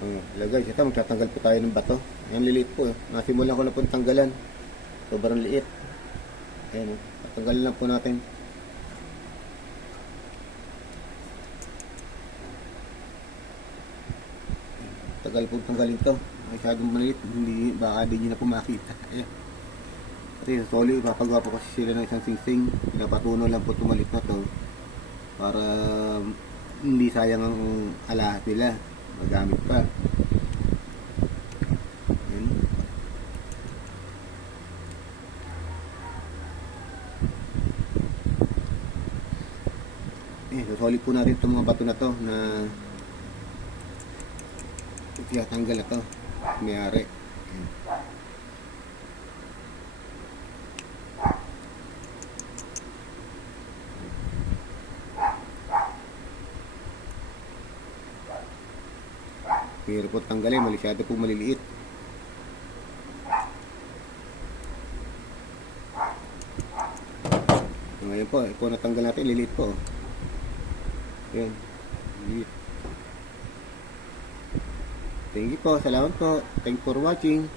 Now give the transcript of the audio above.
Oh, hello guys, ito magtatanggal po tayo ng bato. Ayan, liliit po. eh. Ko na po tanggalan. Sobrang liit. Ayan, oh. Tatanggalin lang po natin. Tagal po tanggalin to. Masyadong maliit. Hindi, baka di nyo na po makita. Ayan. Kasi sa soli, ipapagawa po kasi sila ng isang sing-sing. Pinapatuno lang po tumalit na to. Para hindi sayang ang alahas nila. Magamit pa. Ayan. Eh, sasoli po natin itong mga bato na to na tanggal na to. Mayari. Ayan. Pero po tanggalin, masyado po maliliit. Ngayon po, ito natanggal natin, liliit po. Yan, liliit. Thank you po, salamat po. Thank you for watching.